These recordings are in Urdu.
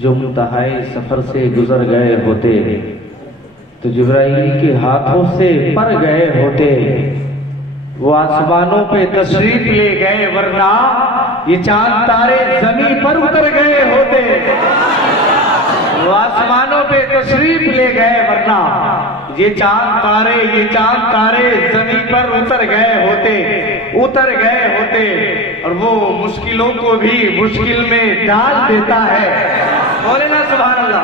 جو منتہائی سفر سے گزر گئے ہوتے تو جبرائیل کے ہاتھوں سے پر گئے ہوتے، وہ آسمانوں پہ تشریف لے گئے، ورنہ یہ چاند تارے زمین پر اتر گئے ہوتے۔ وہ آسمانوں پہ تشریف لے گئے، ورنہ یہ چاند تارے زمین پر اتر گئے ہوتے۔ اور وہ مشکلوں کو بھی مشکل میں ڈال دیتا ہے۔ بولے نا سبحان اللہ۔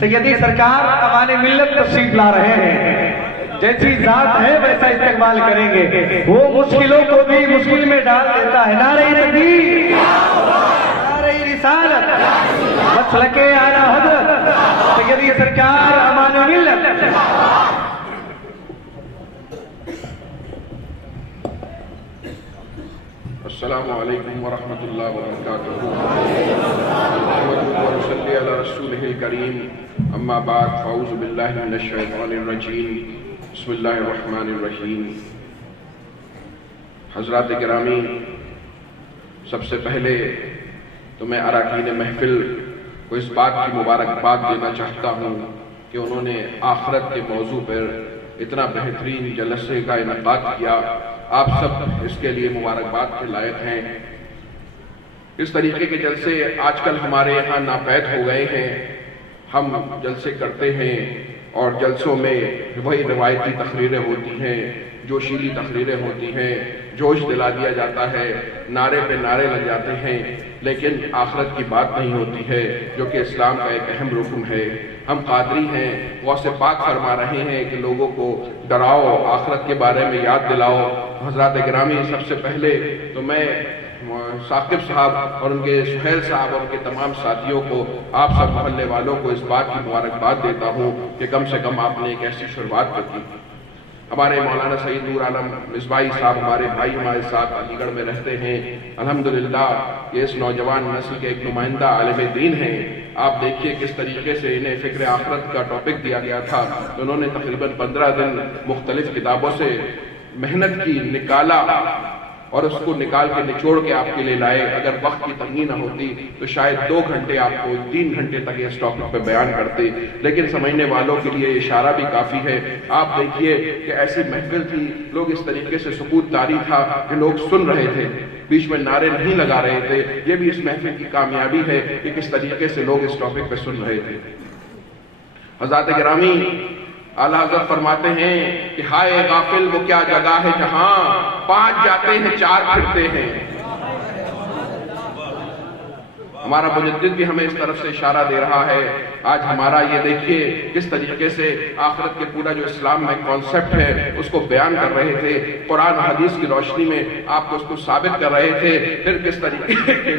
سیدی سرکار امان ملت تشریف لا رہے ہیں، جیسی ذات ہے ویسا استقبال کریں گے۔ وہ مشکلوں کو بھی مشکل میں ڈال دیتا ہے۔ نعرہ تکبیر، نعرہ رسالت، مسلک اعلی حضرت سیدی سرکار امان ملت۔ السلام علیکم ورحمۃ اللہ وبرکاتہ۔ نحمدہ ونصلی علی رسولہ الکریم، اما بعد، فاعوذ باللہ من الشیطان الرجیم، بسم اللہ الرحمن الرحیم۔ حضرات گرامی، سب سے پہلے تو میں اراکین محفل کو اس بات کی مبارکباد دینا چاہتا ہوں کہ انہوں نے آخرت کے موضوع پر اتنا بہترین جلسے کا انعقاد کیا۔ آپ سب اس کے لیے مبارکباد کے لائق ہیں۔ اس طریقے کے جلسے آج کل ہمارے یہاں ناپید ہو گئے ہیں۔ ہم جلسے کرتے ہیں اور جلسوں میں وہی روایتی تقریریں ہوتی ہیں، جوشیلی تقریریں ہوتی ہیں، جوش دلا دیا جاتا ہے، نعرے پہ نعرے لگ جاتے ہیں، لیکن آخرت کی بات نہیں ہوتی ہے، جو کہ اسلام کا ایک اہم رکن ہے۔ ہم قادری ہیں، غوث پاک فرما رہے ہیں کہ لوگوں کو ڈراؤ، آخرت کے بارے میں یاد دلاؤ۔ حضرات گرامی، سب سے پہلے تو میں ثاقب صاحب اور ان کے سہیل صاحب اور ان کے تمام ساتھیوں کو، آپ سب محلے والوں کو اس بات کی مبارکباد دیتا ہوں کہ کم سے کم آپ نے ایک ایسی شروعات کر دی۔ ہمارے مولانا سید نور عالم مصباحی صاحب، ہمارے بھائی ہمارے ساتھ علی گڑھ میں رہتے ہیں۔ الحمدللہ یہ اس نوجوان نسل کے ایک نمائندہ عالم دین ہیں۔ آپ دیکھیے کس طریقے سے انہیں فکر آخرت کا ٹاپک دیا گیا تھا، تو انہوں نے تقریباً 15 دن مختلف کتابوں سے محنت کی، نکالا اور اس کو نکال کے نچوڑ کے آپ کے لیے لائے۔ اگر وقت کی تنگی نہ ہوتی تو شاید 2 گھنٹے آپ کو 3 گھنٹے تک اس ٹاپک پہ بیان کرتے، لیکن سمجھنے والوں کے لیے اشارہ بھی کافی ہے۔ آپ دیکھیے کہ ایسی محفل تھی، لوگ اس طریقے سے سکوت طاری تھا کہ لوگ سن رہے تھے، بیچ میں نعرے نہیں لگا رہے تھے۔ یہ بھی اس محفل کی کامیابی ہے کہ کس طریقے سے لوگ اس ٹاپک پہ سن رہے تھے۔ حضرات گرامی، اعلیٰ حضرت فرماتے ہیں کہ ہائے غافل وہ کیا جگہ ہے جہاں 5 جاتے ہیں 4 پھرتے ہیں۔ ہمارا مجدد بھی ہمیں اس طرف سے اشارہ دے رہا ہے۔ آج ہمارا یہ دیکھیے کس طریقے سے آخرت کے پورا جو اسلام میں کانسیپٹ ہے اس کو بیان کر رہے تھے، قرآن حدیث کی روشنی میں آپ کو اس کو ثابت کر رہے تھے۔ پھر کس طریقے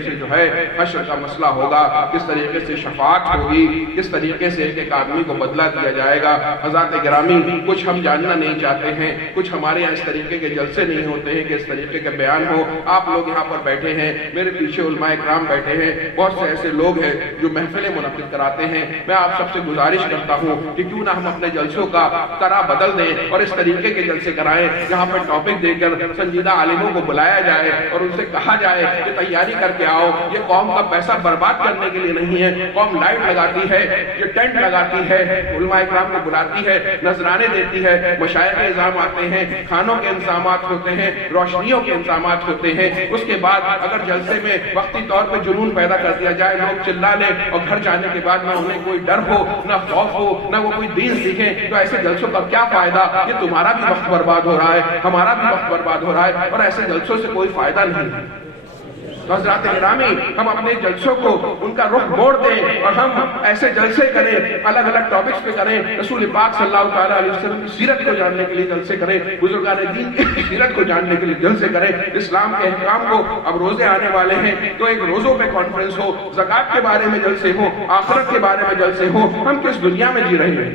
سے جو ہے حشر کا مسئلہ ہوگا، کس طریقے سے شفاعت ہوگی، کس طریقے سے ایک آدمی کو بدلہ دیا جائے گا۔ حضرات گرامی، کچھ ہم جاننا نہیں چاہتے ہیں، کچھ ہمارے یہاں اس طریقے کے جلسے نہیں ہوتے ہیں کہ اس طریقے کے بیان ہو۔ آپ لوگ یہاں پر بیٹھے ہیں، میرے پیچھے علماء اکرام بیٹھے ہیں، بہت سے ایسے لوگ ہیں جو محفلیں منعقد کراتے ہیں۔ میں آپ سب سے گزارش کرتا ہوں کہ کیوں نہ ہم اپنے جلسوں کا طرح بدل دیں اور اس طریقے کے جلسے کرائیں جہاں پر ٹاپک دے کر سنجیدہ عالموں کو بلایا جائے اور ان سے کہا جائے کہ تیاری کر کے آؤ، یہ قوم کا پیسہ برباد کرنے کے لیے نہیں ہے۔ قوم لائٹ لگاتی ہے، یہ ٹینٹ لگاتی ہے، علماء اکرام کو بلاتی ہے، نذرانے دیتی ہے، مشائخ اعظام آتے ہیں، کھانوں کے انتظامات ہوتے ہیں، روشنیوں کے انتظامات ہوتے ہیں۔ اس کے بعد اگر جلسے میں وقتی طور پہ جنون پیدا کر دیا جائے، لوگ چلا لیں اور گھر جانے کے بعد نہ انہیں کوئی ڈر ہو، نہ خوف ہو، نہ وہ کوئی دین سیکھیں، تو ایسے جلسوں کا کیا فائدہ؟ یہ تمہارا بھی وقت برباد ہو رہا ہے، ہمارا بھی وقت برباد ہو رہا ہے، اور ایسے جلسوں سے کوئی فائدہ نہیں ہے۔ تو حضرات گرامی، ہم اپنے جلسوں کو ان کا رخ موڑ دیں اور ہم ایسے جلسے کریں، الگ الگ ٹاپکس پہ کریں، رسول پاک صلی اللہ علیہ وسلم کی سیرت کو جاننے کے لیے جلسے کریں، بزرگان دین کی سیرت کو جاننے کے لیے جلسے کریں، اسلام کے احکام کو، اب روزے آنے والے ہیں تو ایک روزوں پہ کانفرنس ہو، زکوٰۃ کے بارے میں جلسے ہوں، آخرت کے بارے میں جلسے ہوں۔ ہم کس دنیا میں جی رہے ہیں؟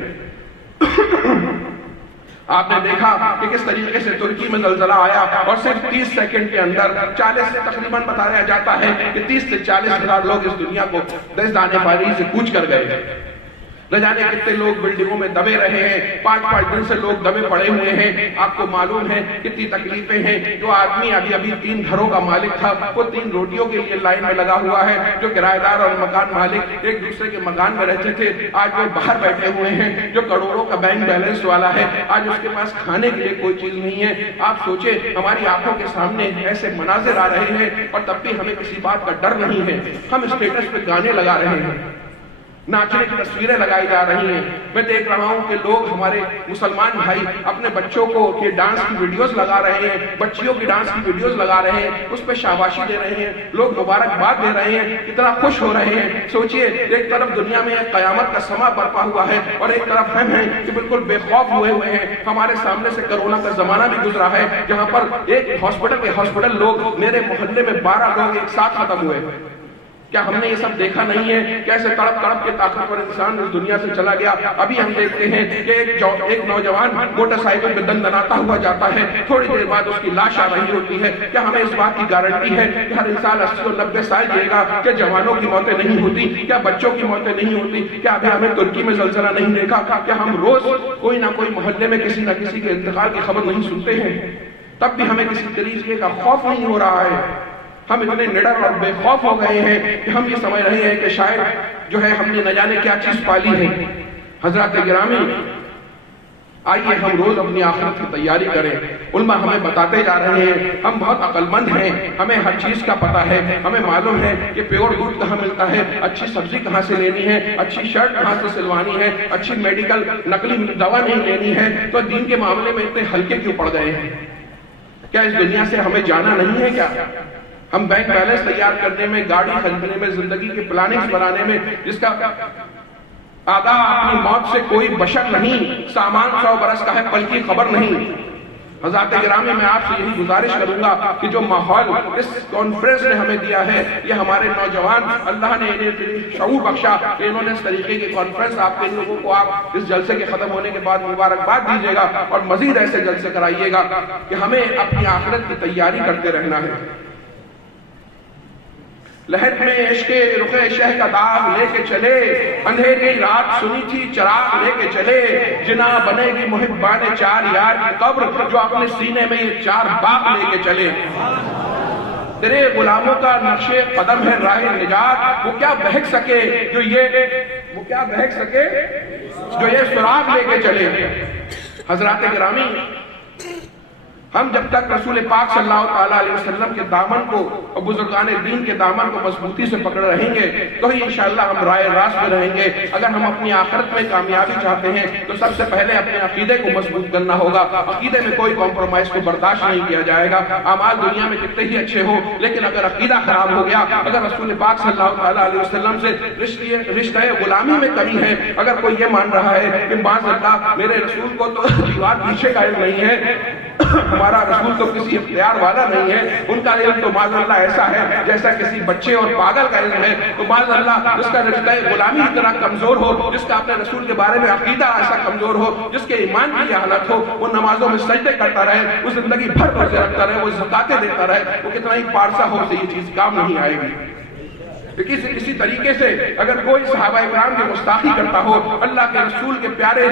آپ نے دیکھا کہ کس طریقے سے ترکی میں زلزلہ آیا اور صرف 30 سیکنڈ کے اندر 40 سے تقریباً بتایا جاتا ہے کہ 30 سے 40 ہزار لوگ اس دنیا کو دست آنے والی سے کوچ کر گئے۔ نہ جانے کتنے لوگ بلڈنگوں میں دبے رہے ہیں، 5 دن سے لوگ دبے پڑے ہوئے ہیں۔ آپ کو معلوم ہے کتنی تکلیفیں ہیں۔ جو آدمی ابھی 3 گھروں کا مالک تھا، وہ 3 روٹیوں کے لیے لائن میں لگا ہوا ہے۔ جو کرایہ دار اور مکان مالک ایک دوسرے کے مکان میں رہتے تھے، آج وہ باہر بیٹھے ہوئے ہیں۔ جو کروڑوں کا بینک بیلنس والا ہے، آج اس کے پاس کھانے کے لیے کوئی چیز نہیں ہے۔ آپ سوچیں، ہماری آنکھوں کے سامنے ایسے مناظر آ رہے ہیں اور تب بھی ہمیں کسی بات کا ڈر نہیں ہے۔ ہم اسٹیٹس پہ گانے لگا رہے ہیں، ناچنے کی تصویریں لگائی جا رہی ہیں۔ میں دیکھ رہا ہوں کہ لوگ، ہمارے مسلمان بھائی، اپنے بچوں کو یہ ڈانس کی ویڈیوز لگا رہے ہیں، بچیوں کی ڈانس کی ویڈیوز لگا رہے ہیں، اس پہ شاباشی دے رہے ہیں، لوگ مبارکباد دے رہے ہیں، اتنا خوش ہو رہے ہیں۔ سوچئے، ایک طرف دنیا میں ایک قیامت کا سما برپا ہوا ہے اور ایک طرف ہم ہیں کہ بالکل بے خوف ہوئے ہیں۔ ہمارے سامنے سے کرونا کا زمانہ بھی گزرا ہے، جہاں پر ایک ہاسپٹل لوگ، میرے محلے میں 12 لوگ ایک ساتھ ختم ہوئے۔ کیا ہم نے یہ سب دیکھا نہیں ہے؟ کیسے تڑپ تڑپ کے طاقتور انسان اس دنیا سے چلا گیا۔ ابھی ہم دیکھتے ہیں کہ ایک نوجوان موٹر سائیکل پہ دندناتا ہوا جاتا ہے، تھوڑی دیر بعد اس کی لاش آ رہی ہوتی ہے۔ کیا ہمیں اس بات کی گارنٹی ہے کہ ہر انسان 80 اور 90 سال جیے گا؟ کیا جوانوں کی موتیں نہیں ہوتی؟ کیا بچوں کی موتیں نہیں ہوتی؟ کیا ابھی ہمیں ترکی میں زلزلہ نہیں دیکھا؟ کیا ہم روز کوئی نہ کوئی محلے میں کسی نہ کسی کے انتقال کی خبر نہیں سنتے ہیں؟ تب بھی ہمیں کسی طریقے کا خوف نہیں ہو رہا ہے۔ ہم اتنے نڈر اور بے خوف ہو گئے ہیں کہ ہم یہ سمجھ رہے ہیں کہ شاید جو ہے ہم نے نہ جانے کیا چیز پالی ہے۔ حضرات گرامی، آئیے ہم روز اپنی آخرت کی تیاری کریں۔ علماء ہمیں بتاتے جا رہے ہیں، ہم بہت عقل مند ہیں، ہمیں ہر چیز کا پتہ ہے، ہمیں معلوم ہے کہ پیور دودھ کہاں ملتا ہے، اچھی سبزی کہاں سے لینی ہے، اچھی شرٹ کہاں سے سلوانی ہے، اچھی میڈیکل نقلی دوا نہیں لینی ہے۔ تو دین کے معاملے میں اتنے ہلکے کیوں پڑ گئے ہیں؟ کیا اس دنیا سے ہمیں جانا نہیں ہے کیا؟ ہم بینک بیلنس تیار کرنے میں، گاڑی خریدنے میں، زندگی کے پلاننگز بنانے میں، جس کا آدھا اپنی موت سے کوئی بشر نہیں، سامان 100 برس کا ہے، پل کی خبر نہیں۔ حضرات گرامی، میں آپ سے یہی گزارش کروں گا کہ جو ماحول اس کانفرنس نے ہمیں دیا ہے، یہ ہمارے نوجوان، اللہ نے انہیں شعور بخشا کہ انہوں نے اس طریقے کی کانفرنس آپ کے لوگوں کو، آپ اس جلسے کے ختم ہونے کے بعد مبارکباد دیجیے گا اور مزید ایسے جلسے کرائیے گا کہ ہمیں اپنی آخرت کی تیاری کرتے رہنا ہے۔ لہر میں عشق رخ شہ کا داغ لے کے چلے، اندھیری رات سنی تھی چراغ لے کے چلے، جنا بنے گی محبان 4 یار کی قبر، جو اپنے سینے میں یہ 4 باغ لے کے چلے۔ تیرے غلاموں کا نقش قدم ہے راہ نجات، وہ کیا بہک سکے جو یہ سراغ لے کے چلے۔ حضرات گرامی، ہم جب تک رسول پاک صلی اللہ علیہ وسلم کے دامن کو اور بزرگان دین کے دامن کو مضبوطی سے پکڑ رہیں گے تو ہی انشاءاللہ ہم رائے راست میں رہیں گے۔ اگر ہم اپنی آخرت میں کامیابی چاہتے ہیں تو سب سے پہلے اپنے عقیدے کو مضبوط کرنا ہوگا۔ عقیدے میں کوئی کمپرومائز کو برداشت نہیں کیا جائے گا۔ اعمال دنیا میں کتنے ہی اچھے ہو، لیکن اگر عقیدہ خراب ہو گیا، اگر رسول پاک صلی اللہ علیہ وسلم سے رشتہ غلامی میں کمی ہے، اگر کوئی یہ مان رہا ہے کہ معاذ اللہ میرے رسول کو تو دیوار پیچھے کا علم نہیں ہے، ہمارا رسول تو کسی اختیار والا نہیں ہے، ان کا علم تو معاذ اللہ ایسا ہے جیسا کسی بچے اور پاگل کا علم ہے، تو معاذ اللہ جس کا رشتہ غلامی اتنا کمزور ہو، جس کا اپنے رسول کے بارے میں عقیدہ ایسا کمزور ہو، جس کے ایمان کی یہ حالت ہو، وہ نمازوں میں سجدے کرتا رہے، وہ زندگی بھر روزے رکھتا رہے، وہ زکاتیں دیتا رہے، وہ کتنا ہی پارسا ہو سے یہ چیز کام نہیں آئے گی۔ اسی طریقے سے اگر کوئی صحابہ اکرام کی گستاخی کرتا ہو، اللہ کے رسول کے پیارے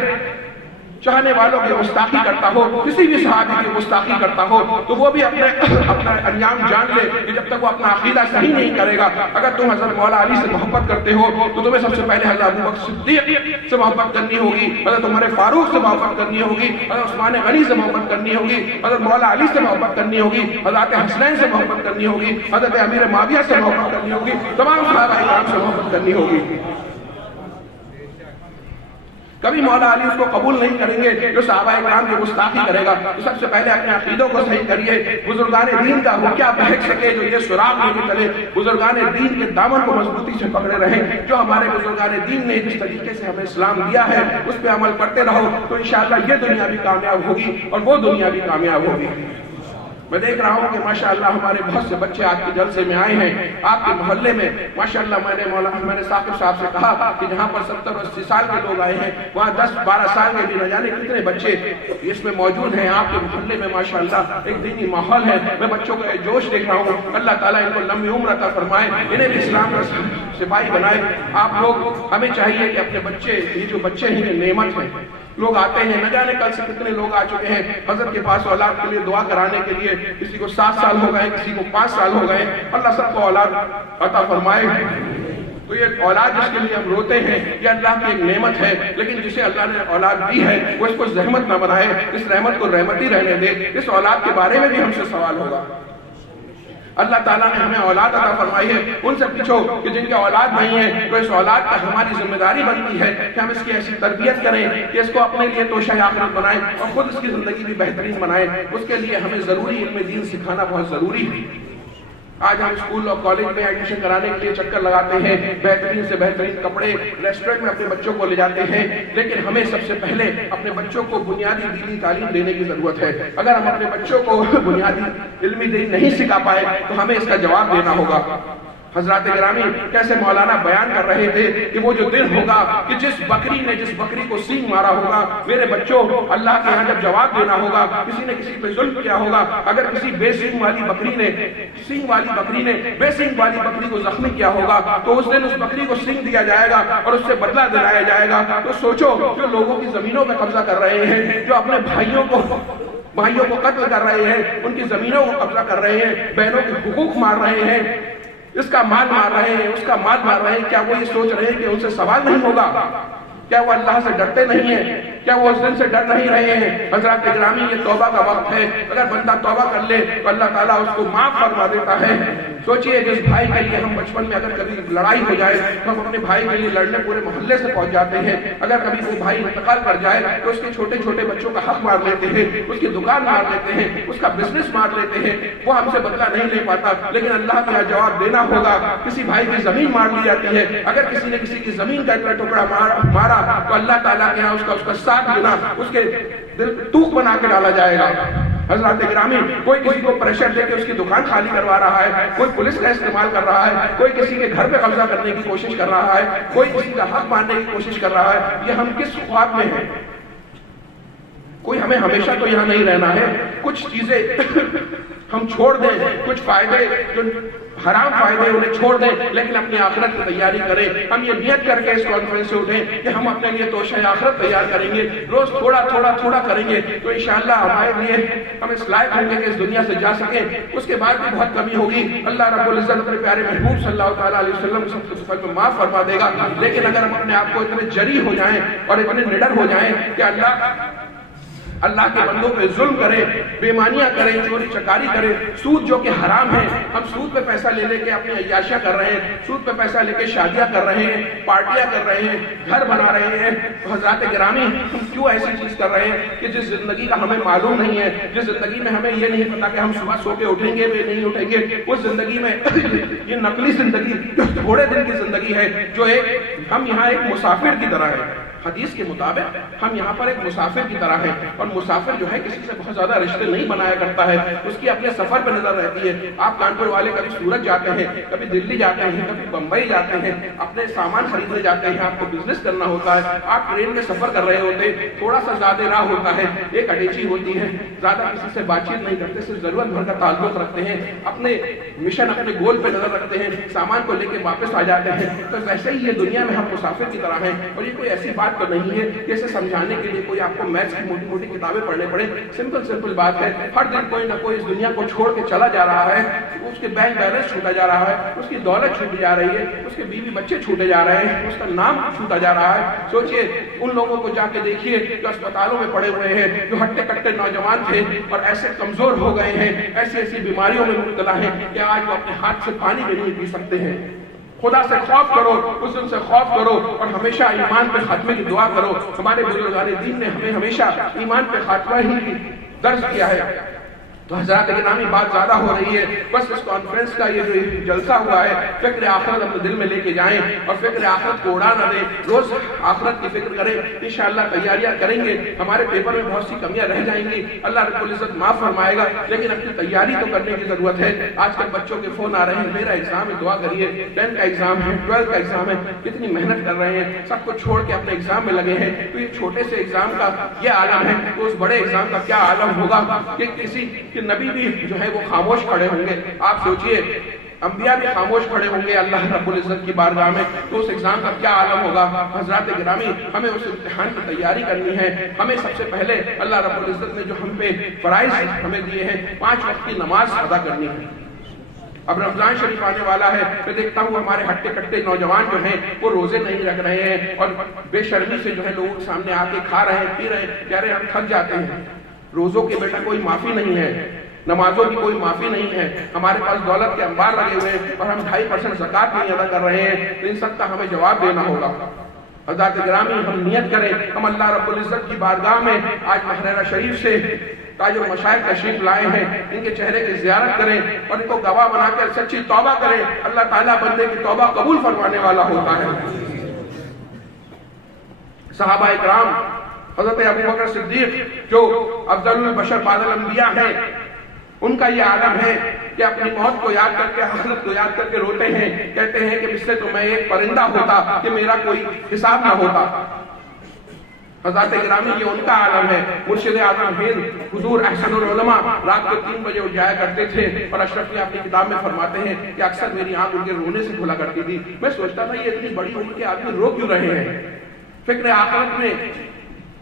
چاہنے والوں کی گستاخی کرتا ہو، کسی بھی صحابی کی گستاخی کرتا ہو، تو وہ بھی اپنا انجام جان لے کہ جب تک وہ اپنا عقیدہ صحیح نہیں کرے گا۔ اگر تم حضرت مولا علی سے محبت کرتے ہو تو تمہیں سب سے پہلے حضرت ابوبکر صدیق سے محبت کرنی ہوگی، حضرت عمر فاروق سے محبت کرنی ہوگی، حضرت عثمان غنی سے محبت کرنی ہوگی، حضرت مولا علی سے محبت کرنی ہوگی، حضرت حسنین سے محبت کرنی ہوگی، حضرت امیر معاویہ سے محبت کرنی ہوگی، تمام صحابہ کرام سے محبت کرنی ہوگی۔ کبھی مولا علی اس کو قبول نہیں کریں گے جو صحابہ اکرام کی گستاخی کرے گا۔ تو سب سے پہلے اپنے عقیدوں کو صحیح کریے۔ بزرگان دین کا وہ کیا بہک سکے جو یہ سراغ لے کے چلے، بزرگان دین کے دامن کو مضبوطی سے پکڑے رہیں۔ جو ہمارے بزرگان دین نے جس طریقے سے ہمیں اسلام دیا ہے اس پہ عمل کرتے رہو تو انشاءاللہ یہ دنیا بھی کامیاب ہوگی اور وہ دنیا بھی کامیاب ہوگی۔ میں دیکھ رہا ہوں کہ ماشاءاللہ ہمارے بہت سے بچے آج کے جلسے میں آئے ہیں آپ کے محلے میں ماشاءاللہ میں نے ثاقب صاحب سے کہا کہ جہاں پر 70-80 سال کے لوگ آئے ہیں وہاں 10-12 سال کے بھی نہ جانے کتنے بچے اس میں موجود ہیں آپ کے محلے میں ماشاءاللہ ایک دینی ماحول ہے میں بچوں کا جوش دیکھ رہا ہوں اللہ تعالیٰ ان کو لمبی عمر عطا فرمائے انہیں بھی اسلام کا سپاہی بنائے آپ لوگ ہمیں چاہیے کہ اپنے بچے یہ جو بچے ہیں یہ نعمت ہیں لوگ آتے ہیں نہ جانے کل سے کتنے لوگ آ چکے ہیں حضرت کے پاس اولاد کے لیے دعا کرانے کے لیے کسی کو 7 سال ہو گئے کسی کو 5 سال ہو گئے اللہ سب کو اولاد عطا فرمائے تو یہ اولاد جس کے لیے ہم روتے ہیں یہ اللہ کی ایک نعمت ہے لیکن جسے اللہ نے اولاد دی ہے وہ اس کو زحمت نہ بنائے اس رحمت کو رحمتی رہنے دے اس اولاد کے بارے میں بھی ہم سے سوال ہوگا اللہ تعالیٰ نے ہمیں اولاد عطا فرمائی ہے ان سے پوچھو کہ جن کے اولاد نہیں ہے تو اس اولاد کا ہماری ذمہ داری بنتی ہے کہ ہم اس کی ایسی تربیت کریں کہ اس کو اپنے لیے توشہ آخرت بنائیں اور خود اس کی زندگی بھی بہترین بنائیں اس کے لیے ہمیں ضروری علم دین سکھانا بہت ضروری ہے آج ہم اسکول اور کالج میں ایڈمیشن کرانے کے لیے چکر لگاتے ہیں بہترین سے بہترین کپڑے ریسٹورنٹ میں اپنے بچوں کو لے جاتے ہیں لیکن ہمیں سب سے پہلے اپنے بچوں کو بنیادی دینی تعلیم دینے کی ضرورت ہے اگر ہم اپنے بچوں کو بنیادی علمی دین نہیں سکھا پائے تو ہمیں اس کا جواب دینا ہوگا حضرات گرامی کیسے مولانا بیان کر رہے تھے کہ وہ جو دن ہوگا کہ جس بکری کو سینگ مارا ہوگا میرے بچوں اللہ کے ہاں جب جواب دینا ہوگا کسی نے کسی پہ ظلم کیا ہوگا اگر کسی بے سینگ والی بکری نے بے سینگ والی بکری کو زخمی کیا ہوگا تو اس دن اس بکری کو سینگ دیا جائے گا اور اس سے بدلہ دلایا جائے گا تو سوچو جو لوگوں کی زمینوں پہ قبضہ کر رہے ہیں جو اپنے بھائیوں کو قتل کر رہے ہیں ان کی زمینوں کو قبضہ کر رہے ہیں بہنوں کے حقوق مار رہے ہیں اس کا مال مار رہے ہیں اس کا مال مار رہے ہیں کیا وہ یہ سوچ رہے ہیں کہ ان سے سوال نہیں ہوگا کیا وہ اللہ سے ڈرتے نہیں ہیں کیا وہ اس دن سے ڈر نہیں رہے ہیں حضرات گرامی یہ توبہ کا وقت ہے اگر بندہ توبہ کر لے تو اللہ تعالیٰ اس کو معاف فرما دیتا ہے سوچئے جس بھائی کے لیے ہم بچپن میں اگر کبھی لڑائی ہو جائے تو ہم اپنے بھائی کے لیے لڑنے پورے محلے سے پہنچ جاتے ہیں اگر کبھی کوئی بھائی انتقال کر جائے تو اس کے چھوٹے چھوٹے بچوں کا حق مار لیتے ہیں اس کی دکان مار لیتے ہیں اس کا بزنس مار لیتے ہیں وہ ہم سے بدلہ نہیں لے پاتا لیکن اللہ کا جواب دینا ہوگا کسی بھائی کی زمین مار لی جاتی ہے اگر کسی نے کسی کی زمین کا اتنا ٹکڑا مارا تو اللہ تعالیٰ کے یہاں اس کا ساتھ دینا اس کے دل توق بنا کے ڈالا جائے گا حضرات گرامی کوئی کسی کو پریشر دے کے اس کی دکان خالی کروا رہا ہے کوئی پولیس کا استعمال کر رہا ہے کوئی کسی کے گھر پہ قبضہ کرنے کی کوشش کر رہا ہے کوئی کسی کا حق ماننے کی کوشش کر رہا ہے یہ ہم کس خواب میں ہیں کوئی ہمیں ہمیشہ تو یہاں نہیں رہنا ہے کچھ چیزیں ہم چھوڑ دیں کچھ فائدے جو حرام فائدے انہیں چھوڑ دیں لیکن اپنی آخرت کی تیاری کریں ہم یہ نیت کر کے اس کانفرنس سے اٹھیں کہ ہم اپنے لیے توشہ آخرت تیار کریں گے روز تھوڑا کریں گے تو انشاءاللہ ہمارے لیے ہم اس لائق ہوں گے کہ اس دنیا سے جا سکیں اس کے بعد بھی بہت کمی ہوگی اللہ رب العزت اپنے پیارے محبوب صلی اللہ تعالیٰ علیہ وسلم سب کے سفر میں معاف فرما دے گا لیکن اگر ہم اپنے آپ کو اتنے جری ہو جائیں اور اتنے نڈر ہو جائیں کہ اللہ کے بندوں پہ ظلم کرے بےمانیاں کریں چوری چکاری کریں سود جو کہ حرام ہے ہم سود پہ پیسہ لے لے کے اپنی عیاشیاں کر رہے ہیں سود پہ پیسہ لے کے شادیاں کر رہے ہیں پارٹیاں کر رہے ہیں گھر بنا رہے ہیں تو حضرات گرامی ہم کیوں ایسی چیز کر رہے ہیں کہ جس زندگی کا ہمیں معلوم نہیں ہے جس زندگی میں ہمیں یہ نہیں پتا کہ ہم صبح سو کے اٹھیں گے یا نہیں اٹھیں گے اس زندگی میں یہ نقلی زندگی تھوڑے دن کی زندگی ہے جو ہم یہاں ایک مسافر کی طرح ہے حدیث کے مطابق ہم یہاں پر ایک مسافر کی طرح ہیں اور مسافر جو ہے کسی سے بہت زیادہ رشتے نہیں بنایا کرتا ہے اس کی اپنے سفر پہ نظر رہتی ہے آپ کانپور والے کبھی سورت جاتے ہیں کبھی دلی جاتے ہیں کبھی بمبئی جاتے ہیں اپنے سامان خریدنے جاتے ہیں آپ کو بزنس کرنا ہوتا ہے آپ ٹرین میں سفر کر رہے ہوتے ہیں تھوڑا سا زیادہ راہ ہوتا ہے ایک اٹیچی ہوتی ہے زیادہ کسی سے بات چیت نہیں کرتے صرف ضرورت بھر کا تعلق رکھتے ہیں اپنے مشن اپنے گول پہ نظر رکھتے ہیں سامان کو لے کے واپس آ جاتے ہیں تو ویسے ہی یہ دنیا میں ہم مسافر کی طرح ہیں اور یہ کوئی ایسی بات تو نہیں ہے کہ اسے سمجھانے کے لیے کوئی آپ کو میتھس کی موٹی موٹی کتابیں پڑھنے پڑے سمپل بات ہے ہر دن کوئی نہ کوئی اس دنیا کو چھوڑ کے چلا جا رہا ہے اس کے بینک بیلنس چھوٹا جا رہا ہے اس کی دولت چھوٹی جا رہی ہے اس کے بیوی بچے چھوٹے جا رہے ہیں اس کا نام چھوٹا جا رہا ہے سوچئے ان لوگوں کو جا کے دیکھیے جو اسپتالوں میں پڑے ہوئے ہیں جو ہٹے کٹے نوجوان تھے اور ایسے کمزور ہو گئے ہیں ایسی بیماریوں میں مبتلا ہیں کہ آج وہ اپنے ہاتھ سے پانی بھی نہیں پی سکتے ہیں خدا سے خوف کرو اس دن سے خوف کرو اور ہمیشہ ایمان پہ خاتمے کی دعا کرو ہمارے بزرگان دین نے ہمیں ہمیشہ ایمان پہ خاتمہ ہی درج کیا ہے تو حضرات گرامی بات زیادہ ہو رہی ہے، بس اس کانفرنس کا یہ جو جلسہ ہوا ہے فکر آخرت اپنے دل میں لے کے جائیں اور فکر آخرت کو اڑا نہ دیں، روز آخرت کی فکر کریں، انشاءاللہ تیاریاں کریں گے، ہمارے پیپر میں بہت سی کمیاں رہ جائیں گی، اللہ رب العزت معاف فرمائے گا، لیکن اپنی تیاری تو کرنے کی ضرورت ہے۔ آج کل بچوں کے فون آ رہے ہیں، میرا ایگزام ہے دعا کریے، 10 کا ایگزام ہے، 12 کا ایگزام ہے، کتنی محنت کر رہے ہیں، سب کو چھوڑ کے اپنے ایگزام میں لگے ہیں، تو یہ چھوٹے سے ایگزام کا یہ عالم ہے تو اس بڑے ایگزام کا کیا عالم ہوگا کہ کسی کہ نبی بھی جو ہے وہ خاموش کھڑے ہوں گے۔ آپ سوچئے انبیاء بھی خاموش کھڑے ہوں گے اللہ رب العزت کی بارگاہ میں، تو اس ایگزام کا کیا عالم ہوگا۔ حضرات گرامی ہمیں اس امتحان کی تیاری کرنی ہے، ہمیں سب سے پہلے اللہ رب العزت نے جو ہم پہ فرائض ہمیں دیے ہیں 5 وقت کی نماز ادا کرنی ہے۔ اب رمضان شریف آنے والا ہے، میں دیکھتا ہوں ہمارے ہٹے کٹے نوجوان جو ہیں وہ روزے نہیں رکھ رہے ہیں اور بے شرمی سے جو ہے لوگوں کے سامنے آ کے کھا رہے ہیں، پی رہے ہیں، کہہ رہے ہیں ہم تھک جاتے ہیں۔ روزوں کے بیٹا کوئی معافی نہیں ہے، نمازوں کی کوئی معافی نہیں ہے، ہمارے پاس دولت کے انبار لگے ہوئے ہیں اور ہم 2.5% زکوٰۃ نہیں ادا کر رہے ہیں، تو ان سب کا ہمیں جواب دینا ہوگا۔ حضرات گرامی ہم نیت کریں، ہم اللہ رب العزت کی بارگاہ میں آج محررہ شریف سے تاج المشائخ تشریف لائے ہیں، ان کے چہرے کی زیارت کریں اور ان کو گواہ بنا کر سچی توبہ کریں، اللہ تعالیٰ بندے کی توبہ قبول فرمانے والا ہوتا ہے۔ صحابہ اکرام حضرت ابو بکر صدیق جو افضل البشر بعد الانبیاء ہیں، ان کا یہ عالم ہے کہ اپنی موت کو یاد کر کے آخرت کو یاد کر کے روتے ہیں، کہتے ہیں کہ اس سے تو میں ایک پرندہ ہوتا کہ میرا کوئی حساب نہ ہوتا۔ حضرات گرامی یہ ان کا عالم ہے۔ مرشد اعظم ہند حضور احسن العلماء رات کو 3 بجے اٹھ جایا کرتے تھے اور اشرفی اپنی کتاب میں فرماتے ہیں کہ اکثر میری آنکھ ان کے رونے سے کھلا کرتی تھی، میں سوچتا تھا یہ اتنی بڑی عمر کے آدمی رو کیوں رہے ہیں۔ فکر آخرت میں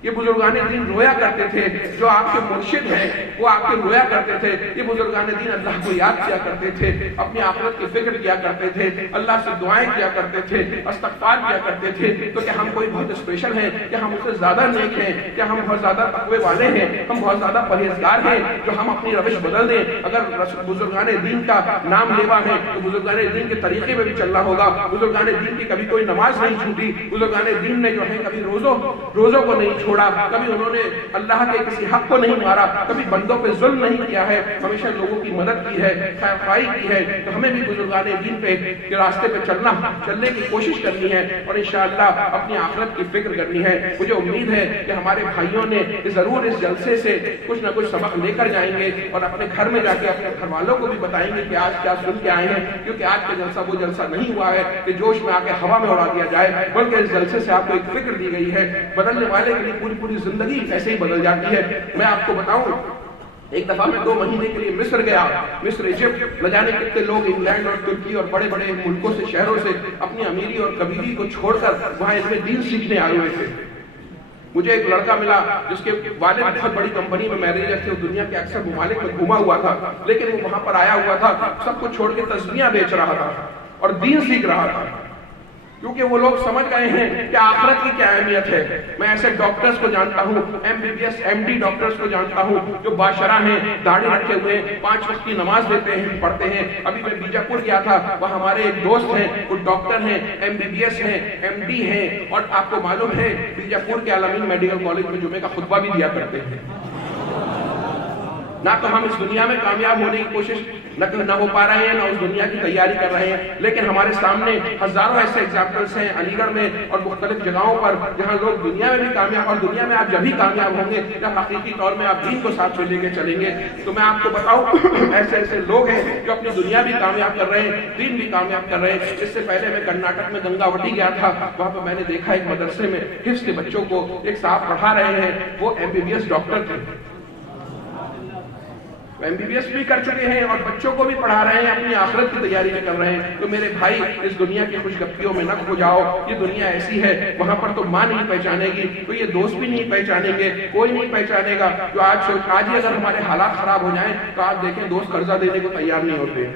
یہ بزرگان دین رویا کرتے تھے، جو آپ کے مرشد ہیں وہ آپ کے رویا کرتے تھے، یہ بزرگان دین اللہ کو یاد کیا کرتے تھے، اپنی آخرت کی فکر کیا کرتے تھے، اللہ سے دعائیں کیا کرتے تھے، استغفار کیا کرتے تھے۔ تو کیا ہم کوئی بہت اسپیشل ہیں، کیا ہم اس سے زیادہ نیک ہیں، کیا ہم بہت زیادہ تقوی والے ہیں، ہم بہت زیادہ پرہیزگار ہیں جو ہم اپنی روش بدل دیں؟ اگر بزرگان دین کا نام لیوا ہے تو بزرگان دین کے طریقے میں بھی چلنا ہوگا۔ بزرگان دین کی کبھی کوئی نماز نہیں چھوٹی، بزرگان دین نے جو ہے کبھی روزوں کو نہیں چھوڑا، کبھی انہوں نے اللہ کے کسی حق کو نہیں مارا، کبھی بندوں پہ ظلم نہیں کیا ہے، ہمیشہ لوگوں کی مدد کی ہے، خیر خواہی کی ہے۔ تو ہمیں بھی بزرگان دین پہ کے راستے پہ چلنے کی کوشش کرنی ہے اور انشاءاللہ اپنی آخرت کی فکر کرنی ہے۔ مجھے امید ہے کہ ہمارے بھائیوں نے ضرور اس جلسے سے کچھ نہ کچھ سبق لے کر جائیں گے اور اپنے گھر میں جا کے اپنے گھر والوں کو بھی بتائیں گے کہ آج کیا سن کے آئے ہیں، کیونکہ آج کا جلسہ وہ جلسہ نہیں ہوا ہے کہ جوش میں آ کے ہوا میں اڑا دیا جائے، بلکہ اس جلسے سے آپ کو ایک فکر دی گئی ہے۔ بدلنے والے کے لیے پوری زندگی ایسے ہی بدل جاتی ہے۔ میں آپ کو بتاؤں، ایک دفعہ میں 2 مہینے کے لیے مصر گیا، مصر ایجپٹ، نہ جانے کتنے لوگ انگلینڈ اور ترکی اور بڑے بڑے ملکوں سے شہروں سے اپنی امیری اور قبیلی کو چھوڑ کر وہاں علم دین سیکھنے آئے ہوئے تھے۔ مجھے ایک لڑکا ملا جس کے والد بہت بڑی کمپنی میں مینیجر تھے، وہ دنیا کے اکثر ممالک میں گھوما ہوا تھا، لیکن وہ وہاں پر آیا ہوا تھا، سب کو چھوڑ کے تسبیحاں بیچ رہا تھا اور دین سیکھ رہا تھا، کیونکہ وہ لوگ سمجھ گئے ہیں کہ آخرت کی کیا اہمیت ہے۔ میں ایسے ڈاکٹرز کو جانتا ہوں، MBBS MD ڈاکٹرز کو جانتا ہوں جو باشرہ ہیں، داڑھی رکھے ہوئے ہیں، 5 وقت کی نماز دیتے ہیں، پڑھتے ہیں۔ ابھی میں بیجاپور گیا تھا، وہ ہمارے ایک دوست ہیں، وہ ڈاکٹر ہیں، MBBS ہیں، MD ہیں، اور آپ کو معلوم ہے بیجاپور کے عالمین میڈیکل کالج میں جمعے کا خطبہ بھی دیا کرتے ہیں۔ نہ تو ہم اس دنیا میں کامیاب ہونے کی کوشش نہ ہو پا رہے ہیں، نہ اس دنیا کی تیاری کر رہے ہیں، لیکن ہمارے سامنے ہزاروں ایسے ایگزامپلس ہیں علی گڑھ میں اور مختلف جگہوں پر جہاں لوگ دنیا میں بھی کامیاب، اور دنیا میں آپ جب ہی کامیاب ہوں گے جب حقیقی طور میں آپ دین کو ساتھ میں لے کے چلیں گے۔ تو میں آپ کو بتاؤں ایسے لوگ ہیں جو اپنی دنیا بھی کامیاب کر رہے ہیں، دین بھی کامیاب کر رہے ہیں۔ اس سے پہلے میں کرناٹک میں گنگاوٹی گیا تھا، وہاں پہ میں نے دیکھا ایک مدرسے میں حفظ کے بچوں کو ایک صاحب پڑھا رہے ہیں، وہ MBBS ڈاکٹر تھے، MBBS بھی کر چکے ہیں اور بچوں کو بھی پڑھا رہے ہیں، اپنی آخرت کی تیاری بھی کر رہے ہیں۔ تو میرے بھائی اس دنیا کی خوش گپیوں میں نہ کھو جاؤ، یہ دنیا ایسی ہے، وہاں پر تو ماں نہیں پہچانے گی، تو یہ دوست بھی نہیں پہچانیں گے، کوئی نہیں پہچانے گا۔ جو آج ہی اگر ہمارے حالات خراب ہو جائیں تو آپ دیکھیں دوست قرضہ دینے کو تیار نہیں ہوتے۔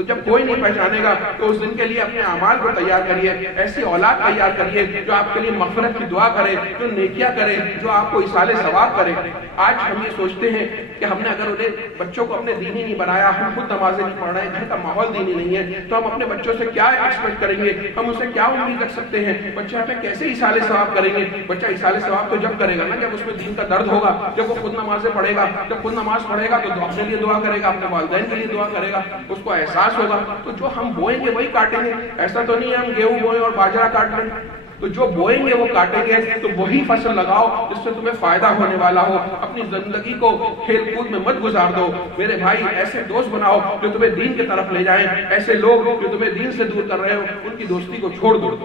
تو جب کوئی نہیں پہچانے گا تو اس دن کے لیے اپنے اعمال کو تیار کریے، ایسی اولاد تیار کریے جو آپ کے لیے مغفرت کی دعا کرے، جو نیکیاں کرے، جو آپ کو ایصال ثواب کرے۔ آج ہم یہ سوچتے ہیں کہ ہم نے اگر انہیں بچوں کو اپنے دینی نہیں بنایا، ہم خود نمازیں نہیں پڑھ رہے ہیں، گھر کا ماحول دینی نہیں ہے، تو ہم اپنے بچوں سے کیا ایکسپیکٹ کریں گے، ہم اسے کیا امید رکھ سکتے ہیں؟ بچہ ہمیں کیسے ایصال ثواب کریں گے؟ بچہ ایصال ثواب تو جب کرے گا نا جب اس میں دین کا درد ہوگا، جب وہ خود نمازیں پڑھے گا، جب خود نماز پڑھے گا تو اپنے لیے دعا کرے گا، اپنے والدین کے لیے دعا کرے گا، اس کو احساس ہوگا۔ تو جو ہم بوئیں گے وہی کاٹیں گے، ایسا تو نہیں ہے ہم گیہوں بوئیں اور باجرہ کاٹ لیں۔ تو جو بوئیں گے وہ کاٹیں گے، تو وہی فصل لگاؤ جس سے تمہیں فائدہ ہونے والا ہو۔ اپنی زندگی کو کھیل کود میں مت گزار دو میرے بھائی، ایسے دوست بناؤ جو تمہیں دین کی طرف لے جائیں، ایسے لوگ جو تمہیں دین سے دور کر رہے ہو ان کی دوستی کو چھوڑ دو،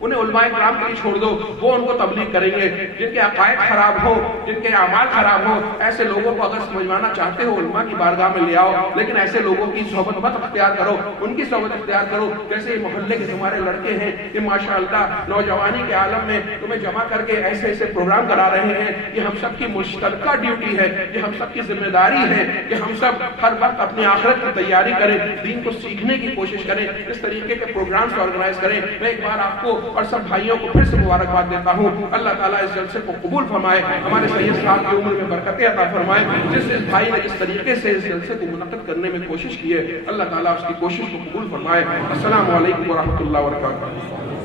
انہیں علماء کرام کے لیے چھوڑ دو، وہ ان کو تبلیغ کریں گے۔ جن کے عقائد خراب ہو، جن کے اعمال خراب ہو، ایسے لوگوں کو اگر سمجھوانا چاہتے ہو علماء کی بارگاہ میں لے آؤ، لیکن ایسے لوگوں کی صحبت مت اختیار کرو، ان کی صحبت اختیار کرو۔ جیسے یہ محلے کے تمہارے لڑکے ہیں، یہ ماشاءاللہ نوجوانی کے عالم میں تمہیں جمع کر کے ایسے ایسے پروگرام کرا رہے ہیں، یہ ہم سب کی مشترکہ ڈیوٹی ہے، یہ ہم سب کی ذمہ داری ہے کہ ہم سب ہر وقت اپنی آخرت کی تیاری کریں، دین کو سیکھنے کی کوشش کریں، اس طریقے کے پروگرامز آرگنائز کریں۔ میں ایک بار آپ کو اور سب بھائیوں کو پھر سے مبارکباد دیتا ہوں، اللہ تعالیٰ اس جلسے کو قبول فرمائے، ہمارے سید صاحب کی عمر میں برکتیں عطا فرمائے۔ جس بھائی نے جس طریقے سے اس جلسے کو منعقد کرنے میں کوشش کی ہے، اللہ تعالیٰ اس کی کوشش کو قبول فرمائے۔ السلام علیکم ورحمۃ اللہ وبرکاتہ۔